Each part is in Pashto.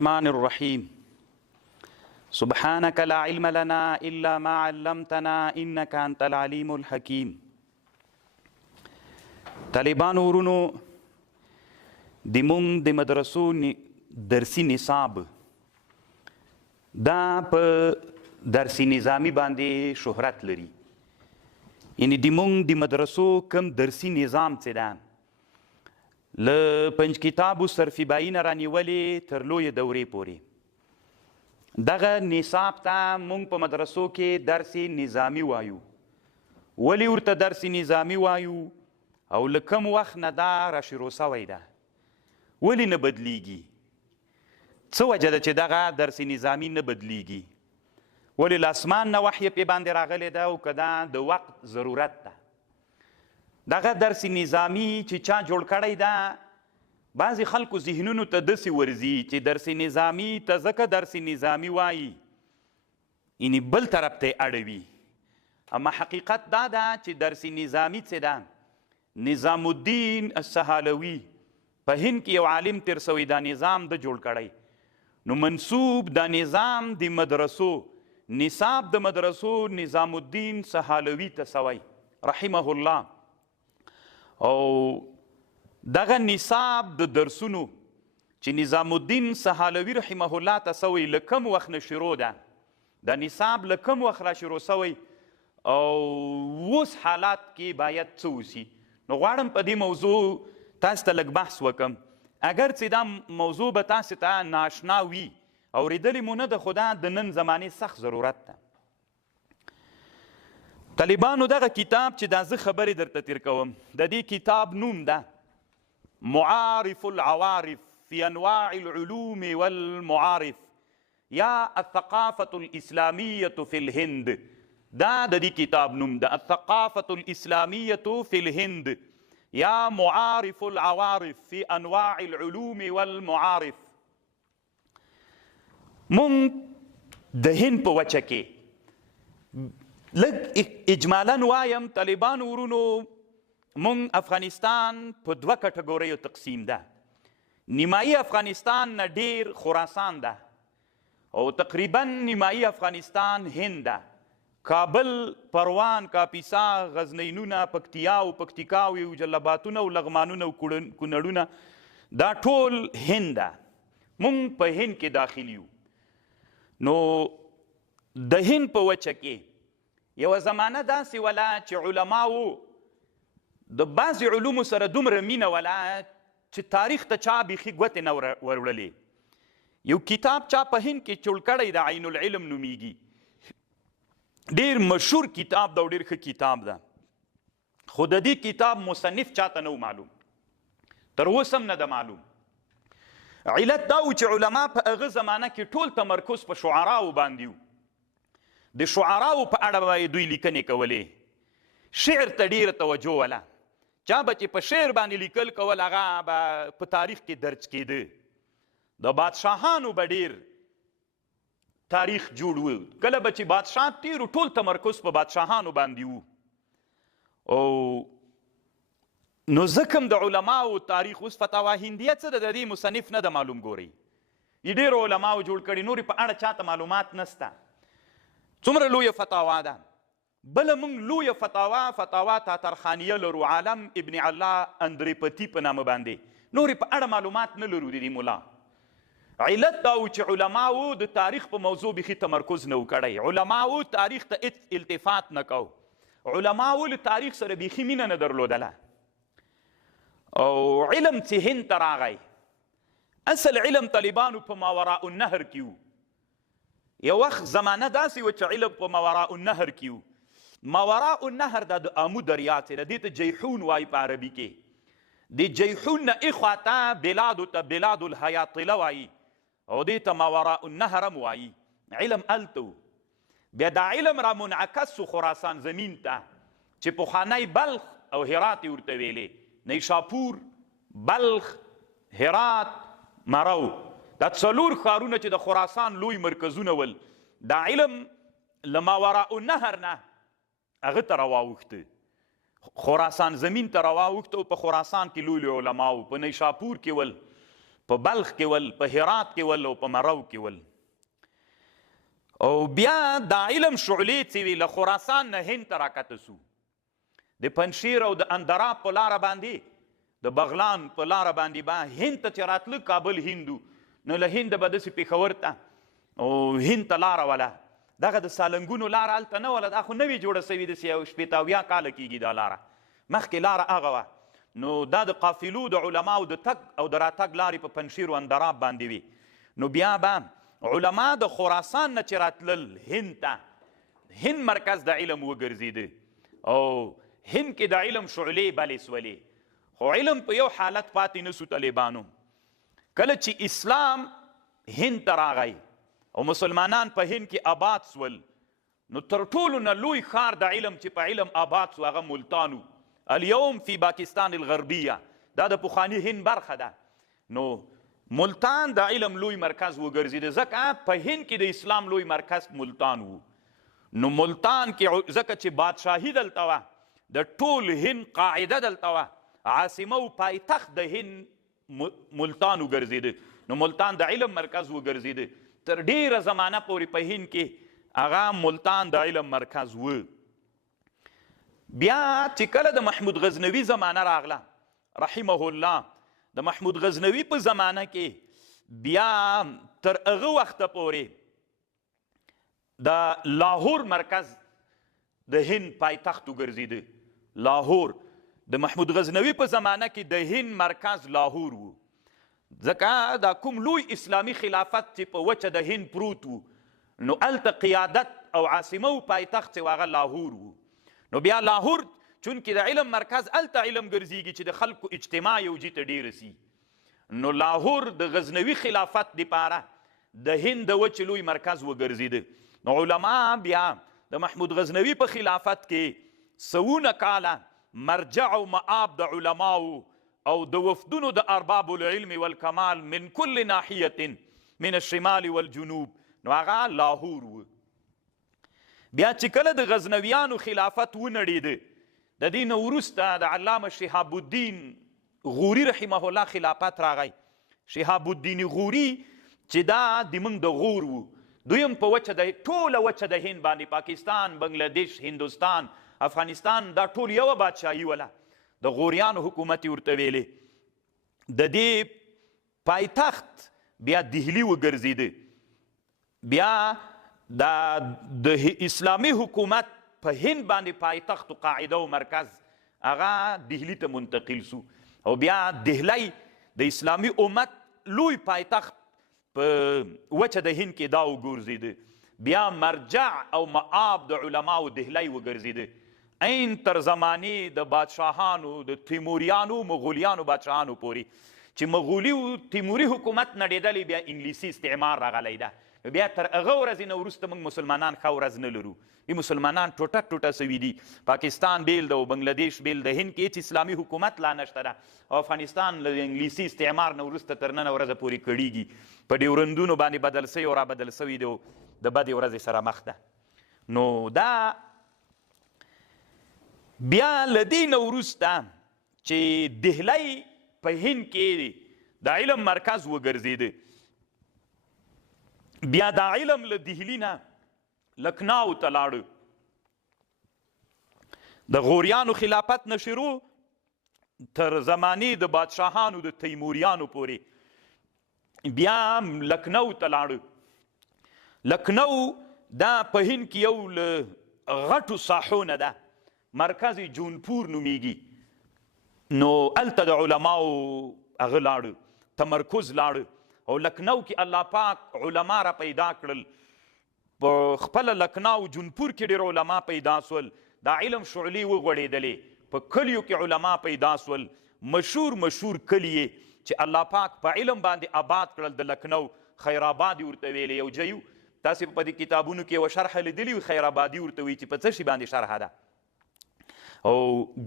الرحمن الرحيم سبحانك لا علم لنا إلا ما علمتنا إنك أنت العليم الحكيم. طالبان ورونو د مونږ د مدرسو درسي نصاب دا په درسي نظامي باندې شهرت لري. یعنی د مونږ د مدرسو کم درسي نظام څه ده له پنج کتابو صرفي بایي نه رانیولې تر لویې دورې پورې دغه نصاب ته مونږ په مدرسو کې درس نظامي وایو. ولې ورته درس نظامي وایو او له کم وخت نه دا راشروع سوی ده؟ ولې نه بدلیږي؟ څه وجه ده چې دغه درس نظامي نه بدلیږي؟ ولې له اسمان نه وحی پې باندې راغلی ده او که دا د وقت ضرورت ده؟ دغه درس نظامي چې چا جوړ کړی ده بعضې خلکو ذهنونو ته داسې ورځي چې درس نظامي ته ځکه درس نظامي وایي یعنې بل طرف ته یې اړوي. اما حقیقت دا ده چې درس نظامي څه ده؟ نظام الدین السهالوي په هند کې یو عالم تیر سوی دا نظام د جوړ کړی نو منصوب دا نظام د مدرسو نصاب د مدرسو نظام الدین سهالوي ته سوی رحمه الله. او دغه نصاب د درسونو چې نظام الدین سهالوي رحمه الله ته سوی له کم وخت نه شروع ده دا نصاب له کم وخت را شروع سوی او اوس حالات کې باید څه وسي؟ نو غواړم په دې موضوع تاسو ته لږ بحث وکم. اگر چې دا موضوع به تاسو ته ناشنا وي اورېدلې مو نه ده خو دا د نن زمانې سخت ضرورت ده. طالبانو دغه کتاب چې دا زه خبرې درته تیر کوم د دې کتاب نوم ده معارف العوارف في انواع العلوم والمعارف یا الثقافة الاسلامیة في الهند. دا د دې کتاب نوم ده الثقافة الاسلامیة في الهند یا معارف العوارف في انواع العلوم والمعارف. مونږ د هند په وچه کې لږ اجمالا وایم طالبانو ورونو مونږ افغانستان په دوه کټګوریو تقسیم ده. نیمایي افغانستان نه ډیر خراسان ده او تقریبا نیمایي افغانستان هند ده. کابل، پروان، کاپیسا، غزنینونه، پکتیا او پکتیکاوي او جلباتونه او لغمانونه او کونړونه دا ټول هند ده. مونږ په هند کې داخل یو. نو د هند په وچه کې یوه زمانه داسې وله چې علماو د بعضې علومو سره دومره مینه وله چې تاریخ ته چا بیخي ګوتې نه وروړلې. یو کتاب چا په هند کې جوړ کړی د عین العلم نومیږي. ډیر مشهور کتاب ده او ډیر ښه کتاب ده خو د دې کتاب مصنف چاته نه معلوم تر اوسه هم نه ده معلوم. علت دا و چې علما په هغه زمانه کې ټول تمرکز په شعراو باندې و. د شعراو په اړه به دوی لیکنې کولې. شعر ته ډیره توجه وله. چا به چې په شعر باندې لیکل کول هغه به په تاریخ کې درج کېده. د بادشاهانو به ډیر تاریخ جوړ و. کله به چې بادشاه تیرو ټول تمرکز په بادشاهانو باندې و. او نو ځکه هم د علماو تاریخ اوس فتاوا هندیه څه ده د دې مصنف نه ده معلوم. ګورئ یې ډېرو علماو جوړ کړي نورې په اړه چاته معلومات نسته. څومره لویه فتاوا ده. بله موږ لویه فتاوا تاترخانیه لرو عالم ابن الله اندریپتي په نامه باندې. نورې په اړه معلومات نه لرو د دې مولا. علت دا و چې علماو د تاریخ په موضوع بیخي تمرکز نه و کړی. علماو تاریخ ته هېڅ التفات نه کو. علماو له تاریخ سره بیخي مینه نه درلودله. او علم چې هند ته راغی اصل علم طالبانو په ماوراء النهر کې و. یو وخت زمانه داسې و چې علم په ماوراء النهر کې و. ماوراء النهر دا د آمو دریا چې ده دې ته جیحون وایي په عربي کې. د جیحون نه اخواته بلادو ته بلاد الحیاطله وایي او دې ته ماوراء النهر هم وایي. علم هلته و. بیا دا علم را منعکس و خراسان زمین ته چې پخوانی بلخ او هرات یې ورته ویلې. نیشاپور، بلخ، هرات، مرو دا څلور ښارونه چې د خراسان لوی مرکزونه ول دا علم له ماوراء النهر نه هغه ته راواوښته. خراسان زمین ته راواوښته او په خراسان کې لوی علماو په نیشاپور کې ول په بلخ کې ول، په هرات کې ول او په مرو کې ول. او بیا دا علم شعلې چې وي له خراسان نه هند ته راکته سو، د پنشیر او د اندراب په لاره باندې، د بغلان په لاره باندې به هند ته چې راتله، کابل هندو نو له هنده به داسې پېښور ته او هند ته لاره وله. دغه د سالنګونو لاره هلته نه وله، دا خو نوې جوړه سوي، داسې یو 80 کاله کېږي دا لاره. مخکې لاره هغه وه. نو دا د قافلو د علماو د تګ او د راتګ لارې په پنشیر و اندراب باندې وي. نو بیا به علما د خراسان نه چې راتلل هند ته، هند مرکز د علم وګرځېده او هند کې د علم شعلې بلې سولې. خو علم په یو حالت پاتې نسو طالبانو. کله چې اسلام هند ته راغی او مسلمانان په هند کې آباد سول، نو تر ټولو نه لوی ښار د علم چې په علم آباد سو هغه ملتان و. اليوم فی پاکستان الغربیه، دا د پخواني هند برخه ده. نو ملتان د علم لوی مرکز وګرځېده، ځکه په هند کې د اسلام لوی مرکز ملتان و. نو ملتان کې ځکه چې بادشاهي دلته وه، د ټول هند قاعده دلته وه، عاصمه و پایتخت د هند ملتان وګرځېده. نو ملتان د علم مرکز وګرځېده. تر ډیره زمانه پورې په هند کې هغه ملتان د علم مرکز و. بیا چې کله د محمود غزنوي زمانه راغله رحمه الله، د محمود غزنوي په زمانه کې بیا تر هغه وخته پورې د لاهور مرکز د هند پایتخت وګرځېده. لاهور د محمود غزنوي په زمانه کې د هند مرکز لاهور و، ځکه دا کوم لوی اسلامي خلافت چې په وچه د هند پروت و، نو هلته قیادت او عاصمه و پایتخت چې هغه لاهور و. نو بیا لاهور چونکې د علم مرکز هلته علم ګرځېږي چې د خلکو اجتماع یو جي ته ډېره سي. نو لاهور د غزنوي خلافت دپاره د هند د وچې لوی مرکز وګرځېده. نو علما بیا د محمود غزنوي په خلافت کې سوونه کاله مرجع او معاب د علماو او د وفدونو د ارباب العلم والکمال من کل ناحیة من الشمال والجنوب، نو هغه لاهور و. بیا چې کله د غزنویانو خلافت ونړېده، د دې نه وروسته د علامه شهاب الدین غوري رحمه الله خلافت راغی. شهاب الدین غوري چې دا د موږ د غور و، دویم په وچه د ټوله وچه د هند باندې، پاکستان، بنګلادیش، هندوستان، افغانستان، دا ټول یوه بادشاهي وله، د غوریانو حکومت یې ورته ویلې. د دې پایتخت بیا دهلي وګرځېده. بیا د اسلامي حکومت په هند باندې پایتخت و قاعده و مرکز هغه دهلي ته منتقل سو. او بیا دهلی د اسلامي امت لوی پایتخت په وچه د هند کې دا وګرځېده. بیا مرجع او معاب د علماو دهلی وګرځېده. عین تر زمانې د بادشاهانو د تیموریانو مغولیانو بادشاهانو پورې چې مغولي و تیموري حکومت نړېدلی، بیا انګلیسي استعمار راغلی ده. بیا تر هغه ورځې نه وروسته موږ مسلمانان ښه ورځ نه لرو. وی مسلمانان ټوټه ټوټه سوي دي. پاکستان بیل ده او بنګلادیش بیل ده. هند کې هېڅ اسلامي حکومت لا نشته ده او افغانستان له انګلیسي استعمار نه وروسته تر ننه ورځه پورې کړېږي، په ډیورندونو باندې بدل سوي او را بدل سوي دی او د بدې ورځې سره مخ ده. نو دا بیا له دې نه وروسته چې دهلی په هند کې د علم مرکز وګرځېده، بیا دا علم له دهلي نه لکناو ته لاړه. د غوریانو خلافت نه شروع تر زمانې د بادشاهانو د تیموریانو پورې بیا لکنو ته لاړه. لکنو دا په هند کې یو له غټو ساحو نه ده، مرکز جونپور نومیږي. نو هلته د علماو هغه لاړه، تمرکز لاړه. او لکنو کې الله پاک علما را پیدا کړل. په خپله لکنو جونپور کې ډېر علما پیدا سول. دا علم شعلې وغوړېدلې، په کلیو کې علما پیدا سول. مشهور کلی یې چې الله پاک په علم باندې آباد کړل د لکنو، خیرآباد یې ورته ویلې. یو ځای تاسې په دې کتابونو کې یوه شرحه لیدلي وي، خیرآبادي ورته وایي چې په څه شي باندې شرحه ده. او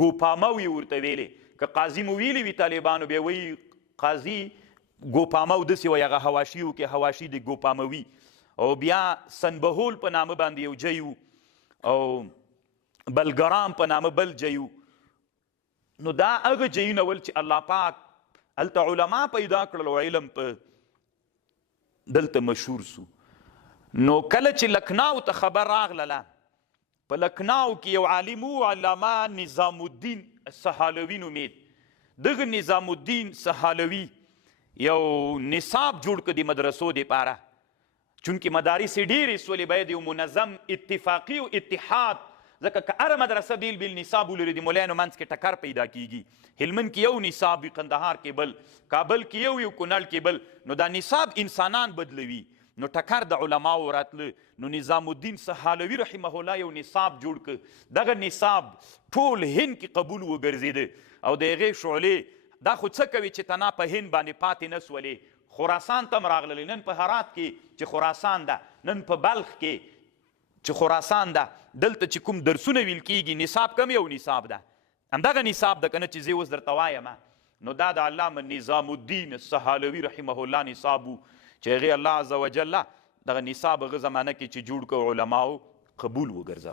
ګوپامو یې ورته ویلې. که قاضي مو ویلي وي طالبانو، بیا وایي قاضي ګوپامو داسې وایي، هغه حواشیو کې حواشي د ګوپاموي. او بیا سنبهول په نامه باندې یو ځای و، او بلګرام په نامه بل ځای و. نو دا هغه ځایونه ول چې الله پاک هلته علما پیدا کړل او علم په دلته مشهور سو. نو کله چې لکناو ته خبر راغله، په لکناو کې یو عالم و علامه نظام الدین سهالوي نومید. دغه نظام الدین سهالوي یو نصاب جوړ کړ د مدرسو دپاره، چونکې مدارس ډېرې سولې باید یو منظم اتفاقي او اتحاد، ځکه که هره مدرسه بیل بیل نصاب ولري د ملایانو منځ کې ټکر پیدا کیږي. هلمند کې یو نصاب وي، قندهار کې بل، کابل کې یو کونړ کې بل، نو دا نصاب انسانان بدلوي، نو ټکر د علماو راتله. نو نظام الدین سهالوي رحمه الله یو نصاب جوړ کړ. دغه نصاب ټول هند کې قبول وګرځېده او د هغې شعلې دا خو څه کوي چې تنا په هند باندې پاتې نه سولې، خراسان ته هم راغللې، نن په هرات کې چې خراسان ده، نن په بلخ کې چې خراسان ده، دلته چې کوم درسونه ویل کېږي نصاب کم یو نصاب ده، همدغه نصاب ده که نه چې زه اوس درته وایم. نو دا د علامه نظام الدین سهالوي رحمه الله نصاب و چې هغې الله عز وجل دغه نصاب هغه زمانه کې چې جوړ کړ علماو قبول وګرځاو.